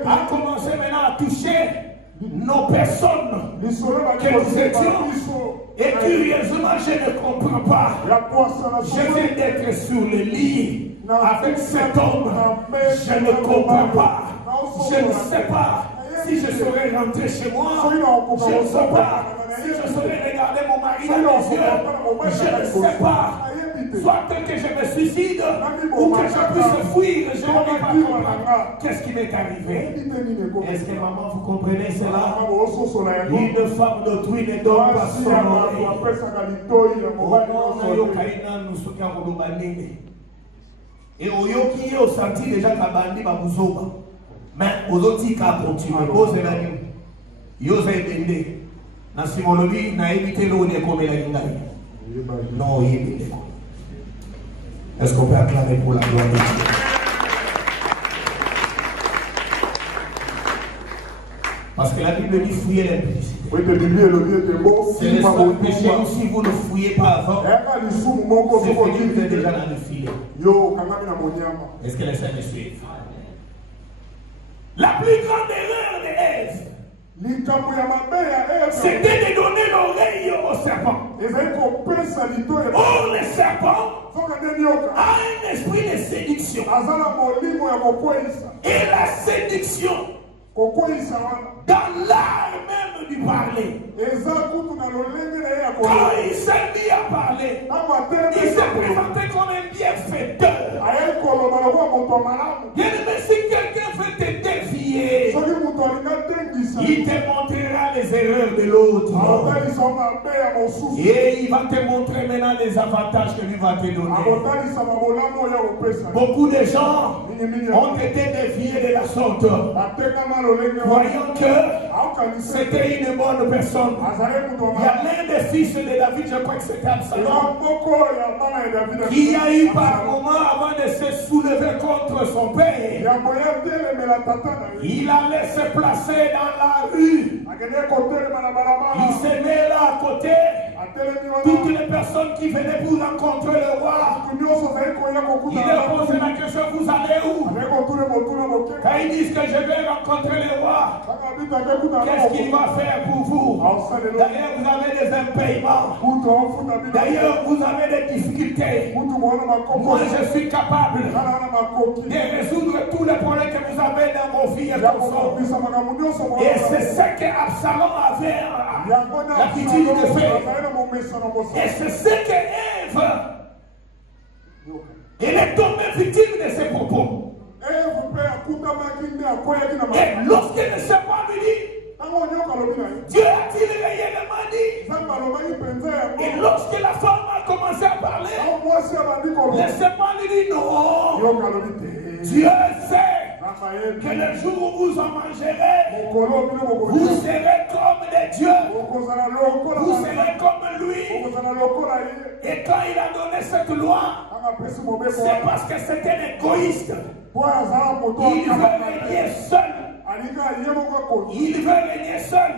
a commencé maintenant à toucher nos personnes que nous étions. Et curieusement, je ne comprends pas. Je viens d'être sur le lit avec cet homme. Je ne comprends pas. Je ne sais pas si je serais rentré chez moi. Je ne sais pas si je serais regardé mon mari dans les yeux. Je ne sais pas. Soit que je me suicide ou que je puisse fuir. Je ne peux pas comprendre. Qu'est-ce qui m'est arrivé? Est-ce que maman, vous comprenez cela? Une femme d'autrui ne donne pas son oreille. Et oyoki au senti déjà kabandi babuzoba. Mais aux autres qui continuent, pose la nuit. Yosa ebende. Na simolobi na éviter l'eau de comme la guindaille. Non, il est. Est-ce qu'on peut acclamer pour la gloire de Dieu? Parce que la Bible dit fouiller l'impudicité. C'est le seul péché si vous ne fouillez pas avant. C'est que vous êtes déjà dans le filet. Est-ce que les saints me suivent? La plus grande erreur de Ève, c'était de donner l'oreille au serpent. Or, le serpent a un esprit de séduction. Et la séduction, dans l'art même du parler, quand il s'est mis à parler, il s'est présenté comme un bienfaiteur. Mais si quelqu'un veut te défier, il te montrera les erreurs de l'autre. Et il va te montrer maintenant les avantages que lui va te donner. Beaucoup de gens ont été défiés de la sorte, croyant que c'était une bonne personne. Il y a l'un des fils de David, je crois que c'était Absalom, qui a eu par moment avant de se soulever contre son père. Il allait se placer dans la rue. Il se met là à côté. Toutes les personnes qui venaient pour rencontrer le roi, il leur posait la question: vous allez où? Quand ils disent que je vais rencontrer le roi, qu'est-ce qu'il va faire pour vous? D'ailleurs, vous avez des impayements. D'ailleurs, vous avez des difficultés. Moi, je suis capable de résoudre tous les problèmes que vous avez dans vos vies et consorts. Et c'est ce qu'Absalom avait l'habitude de faire. Et c'est ce que Ève, elle est tombée victime de ses propos. Et lorsqu'elle ne s'est pas dit, Dieu a-t-il réellement dit? Et lorsque la femme a commencé à parler, le serpent lui dit non. Dieu sait que le jour où vous en mangerez, vous serez comme des dieux. Vous serez comme lui. Et quand il a donné cette loi, c'est parce que c'était un égoïste. Il veut régner seul. Il veut régner seul.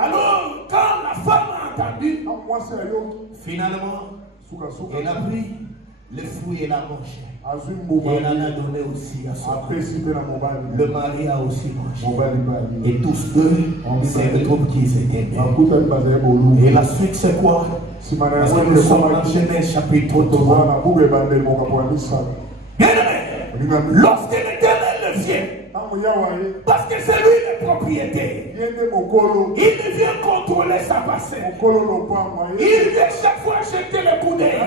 Alors, quand la femme a entendu, finalement, elle a pris le fruit et la mangé. Et elle en a donné aussi à son mari. Le mari a aussi mangé. Et tous deux, c'est le troupe qui s'était bien. Et la suite, c'est quoi? Parce que nous sommes dans Genèse chapitre 3. Bien aimé, lorsque l'Éternel vient, parce que c'est lui le propriétaire, il vient contrôler sa passée. Il vient chaque fois jeter le coup d'œil,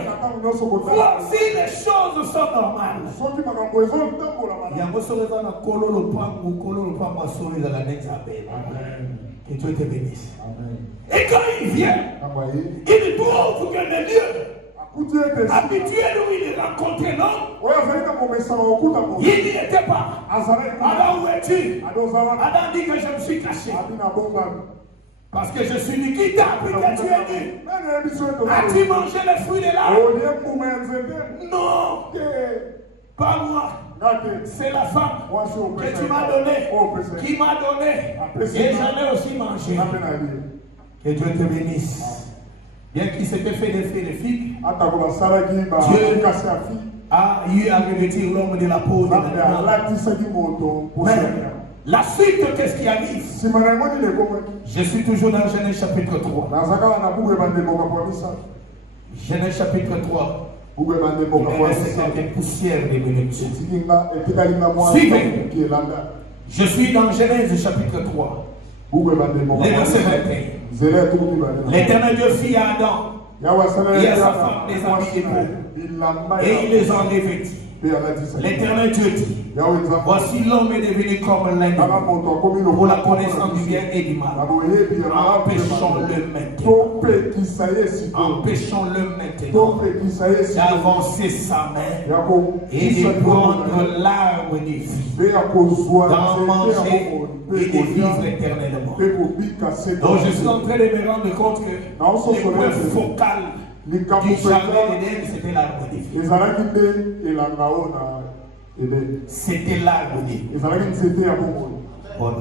voir si les choses sont normales. Que Dieu te bénisse. Et quand il vient, il trouve que le lieu habitué où il rencontrait l'homme, il n'y était pas. Alors où es-tu? Adam dit que je me suis caché. Parce que je suis nu. Qui t'a appris que tu es nu? As-tu mangé les fruits de l'arbre? Non, pas moi. C'est la femme que tu m'as donnée, qui m'a donné. Et j'en ai aussi mangé. Que Dieu te bénisse. Bien qu'il s'était fait des figues, Dieu a eu à revêtir l'homme de la peau de la La suite, qu'est-ce qui arrive? Je suis toujours dans Genèse chapitre 3. Genèse chapitre 3. Il me reste quelques poussières de minutes. Suivez. Je suis dans Genèse chapitre 3. Les versets 21. L'Éternel Dieu fit à Adam et à sa femme des habits épaux, et il les en revêtit. L'Éternel Dieu dit, voici l'homme est devenu comme l'un pour la connaissance du bien et du mal. Empêchons-le maintenant. Empêchons-le maintenant d'avancer sa main et de prendre l'arbre de vie, d'en manger et de vivre éternellement. Donc je suis en train de me rendre compte que le point focal du jardin d'Éden, c'était l'arbre de vie. C'était l'arbre de vie. Bon.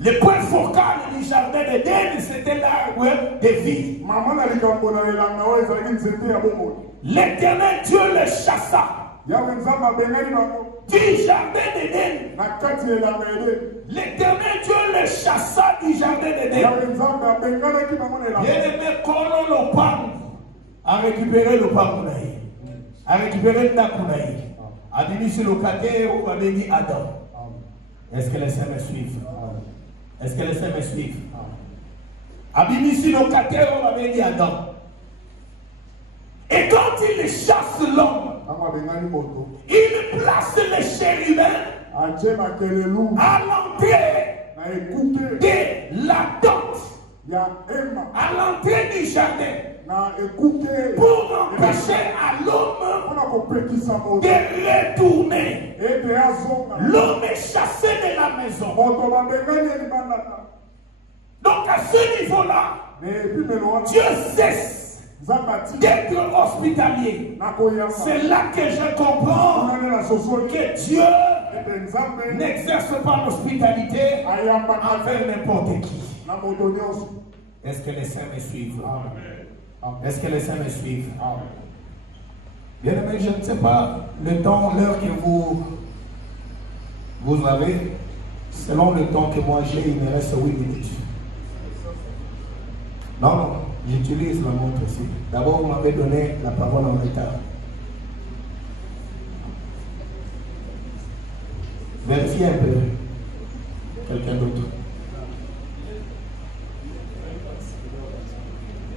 Le point focal du jardin d'Éden, c'était l'arbre de vie. L'Éternel Dieu le chassa du jardin d'Éden. L'Éternel Dieu le chassa du jardin d'Éden. Bien-aimé, Kolo Lopang a récupéré le Pakunaï, a récupéré le Nakunaï, a dit sur le locataire ou a béni Adam. Est-ce que les saints me suivent? Est-ce que les saints me suivent? A béni sur le locataire ou a béni Adam. Et quand il chasse l'homme, il place les chérubins à l'entrée de la tente, à l'entrée du jardin, pour empêcher à l'homme de retourner. L'homme est chassé de la maison. Donc à ce niveau-là, Dieu cesse d'être hospitalier. C'est là que je comprends que Dieu n'exerce pas l'hospitalité envers n'importe qui. Est-ce que les saints me suivent? Est-ce que les saints me suivent? Bien aimé, je ne sais pas le temps, l'heure que vous avez. Selon le temps que moi j'ai, il me reste 8 minutes. Non, j'utilise la montre aussi. D'abord, vous m'avez donné la parole en retard. Vérifiez un peu. Quelqu'un d'autre.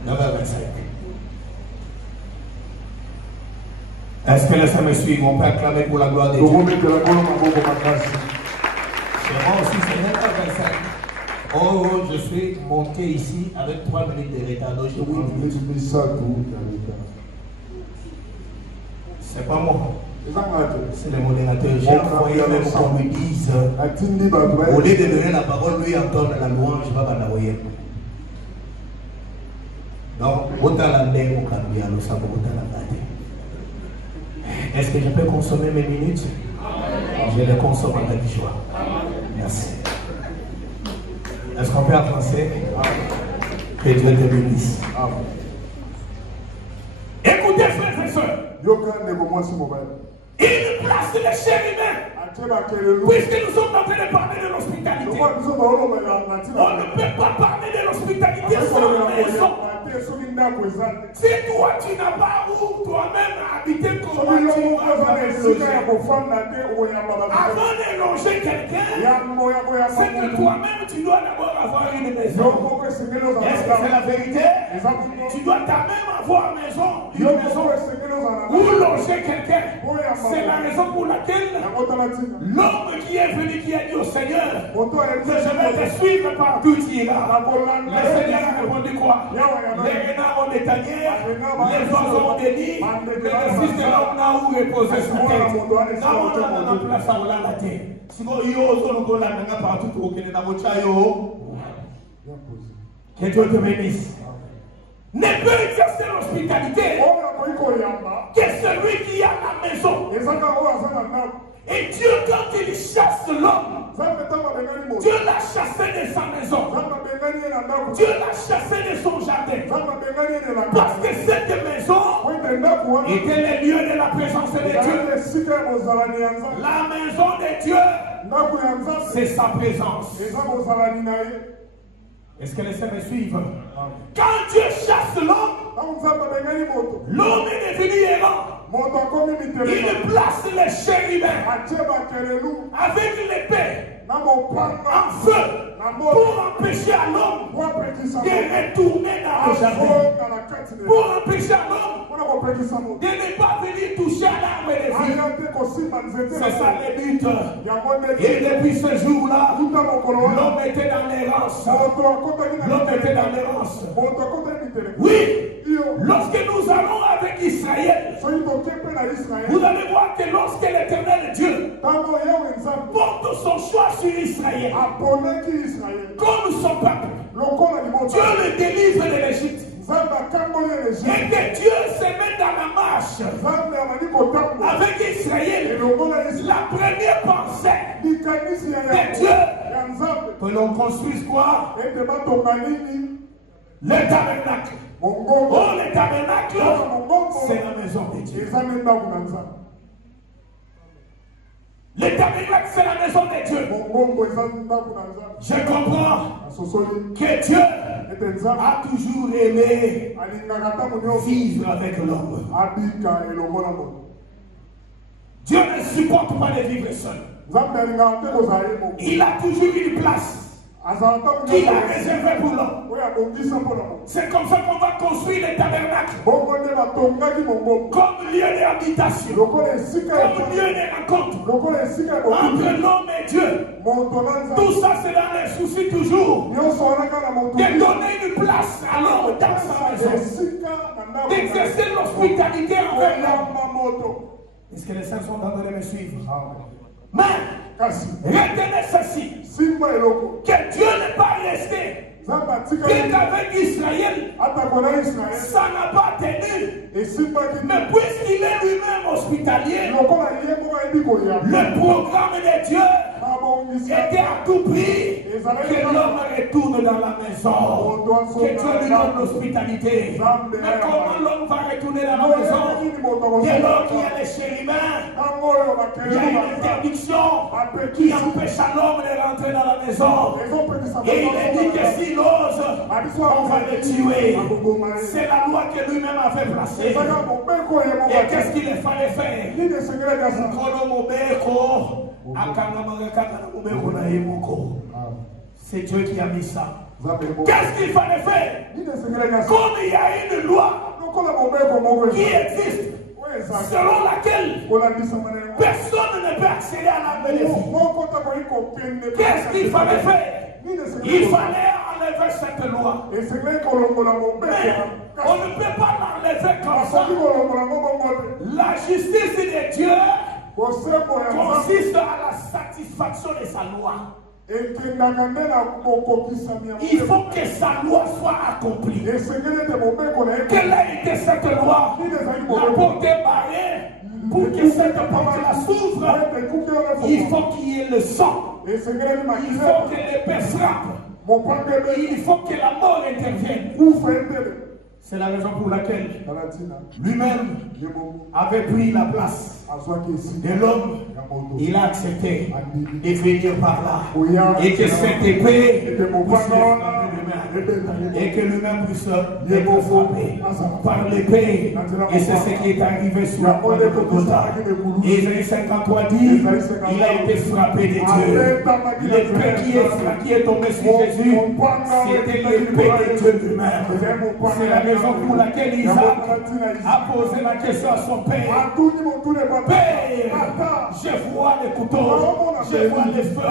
9h25. Est-ce que les saints me suivent? On peut acclamer pour la gloire de Dieu. C'est moi aussi, c'est 9h25. Oh, je suis monté ici avec 3 minutes de retard. Donc, c'est pas moi. C'est le modérateur. J'ai envoyé même qu'on lui dise, au lieu de donner la parole, lui entendre la louange, je vais l'envoyer. Donc, est-ce que je peux consommer mes minutes? Je les consomme avec joie. Merci. Est-ce qu'on peut avancer? Que Dieu te bénisse. Écoutez, frères et sœurs. Il place les chérubins. Puisque nous sommes en train de parler de l'hospitalité, on ne peut pas parler de l'hospitalité sans maison. Si toi tu n'as pas où toi-même habiter, comment tu vas loger? Avant de loger quelqu'un, c'est que toi-même tu dois d'abord avoir une maison. Est-ce que c'est la vérité? Tu dois toi-même avoir une maison où loger quelqu'un. C'est la raison pour laquelle l'homme qui est venu, qui a dit au Seigneur que je vais te suivre partout tu iras. Le Seigneur a répondu quoi? Les renards ont des tanières, les oiseaux ont des nids, mais le fils de l'homme n'a où reposer sa tête. N'a pas place à la terre. Sinon, il y a partout pour que que Dieu te bénisse. Ne peut exercer l'hospitalité que celui qui a la maison. Et Dieu, quand il chasse l'homme, Dieu l'a chassé de sa maison. Dieu l'a chassé de son jardin. Parce que cette maison était le lieu de la présence de Dieu. La maison de Dieu, c'est sa présence. Est-ce que les sœurs me suivent? Quand Dieu chasse l'homme, l'homme est devenu errant. Il place les chérubins avec l'épée en feu pour empêcher à l'homme de retourner dans le jardin. Pour empêcher à l'homme de ne pas venir toucher à l'arbre de vie. C'est ça le but. Et depuis ce jour-là, l'homme était dans l'errance. L'homme était dans l'errance. Oui, lorsque nous allons avec Israël, vous allez voir que lorsque l'Éternel Dieu porte son choix sur Israël, comme son peuple, Dieu le délivre de l'Égypte. Et que Dieu se met dans la marche avec Israël. La première pensée de Dieu, que l'on construise quoi? Le tabernacle. Oh, le tabernacle, c'est la maison de Dieu. Le tabernacle, c'est la maison de Dieu. Je comprends que Dieu a toujours aimé vivre avec l'homme. Dieu ne supporte pas de vivre seul. Il a toujours une place qu'il a réservé pour l'homme. C'est comme ça qu'on va construire le tabernacle comme lieu d'habitation, comme lieu de rencontre entre l'homme et Dieu. Tout ça, c'est dans les soucis toujours de donner une place à l'homme dans sa maison, d'exercer l'hospitalité envers l'homme. Est-ce que les saints sont dans de me suivre? Mais retenez ceci, que Dieu n'est pas resté qu'avec Israël, ça n'a pas tenu. Mais puisqu'il est lui-même hospitalier, le programme de Dieu était à tout prix que l'homme retourne dans la maison, que Dieu lui donne l'hospitalité. Mais comment l'homme va retourner dans la maison? Dès lors qu'il y a les chérubins, il y a une interdiction qui empêche à l'homme de rentrer dans la maison. Et il est dit que s'il ose, on va le tuer. C'est la loi que lui-même avait placée. Et qu'est-ce qu'il fallait faire? C'est Dieu qui a mis ça. Qu'est-ce qu'il fallait faire? Comme il y a une loi qui existe, selon laquelle personne ne peut accéder à la vie. Qu'est-ce qu'il fallait faire? Il fallait enlever cette loi. Mais on ne peut pas l'enlever comme ça. La justice de Dieu consiste à la satisfaction de sa loi. Il faut que sa loi soit accomplie. Quelle a été cette loi? La porte est barrée. Pour que cette porte-là s'ouvre, il faut qu'il y ait le sang. Il faut que l'épée frappe. Il faut que la mort intervienne. C'est la raison pour laquelle lui-même avait pris la place de l'homme. Il a accepté de venir par là. Et que cette épée puisse et que lui-même puisse être frappé par l'épée. Et c'est ce qui est arrivé sur la croix de Golgotha. Ésaïe 53 dit, il a été frappé de Dieu. L'épée qui est tombée sur Jésus, c'était l'épée de Dieu lui-même. C'est la raison pour laquelle Isaac a posé la question à son père. Père, je vois les couteaux, je vois les feux,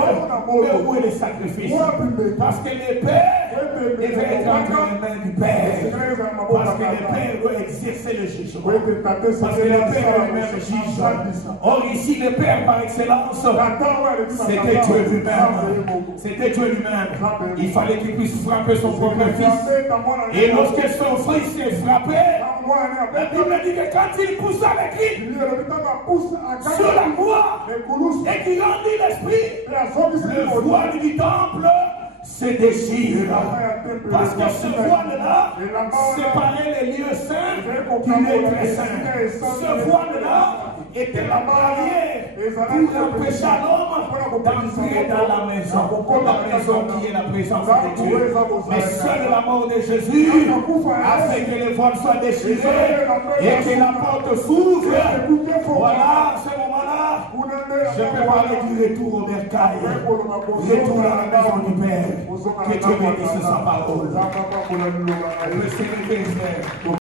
mais où est le sacrifice? Parce que l'épée devait être entre les mains du Père. Parce que le Père doit exercer le jugement. Parce que le Père lui-même juge. Or ici, le Père par excellence, c'était Dieu lui-même. C'était Dieu lui-même. Il fallait qu'il puisse frapper son propre fils. Et lorsque son fils s'est frappé, la Bible dit que quand il poussa les cris sur la croix et qu'il rendit l'esprit, le voile du temple se déchire. Parce que ce voile-là séparait les lieux saints du lieu très saint. Ce voile-là était la barrière pour empêcher l'homme d'entrer dans la maison qui est la présence de Dieu. Mais seule la mort de Jésus a fait que le voile soit déchiré et que la porte s'ouvre. Voilà, ce moment-là, je peux parler du retour au bercail, retour à la maison du Père. Que Dieu bénisse sa parole. Le Seigneur, frère.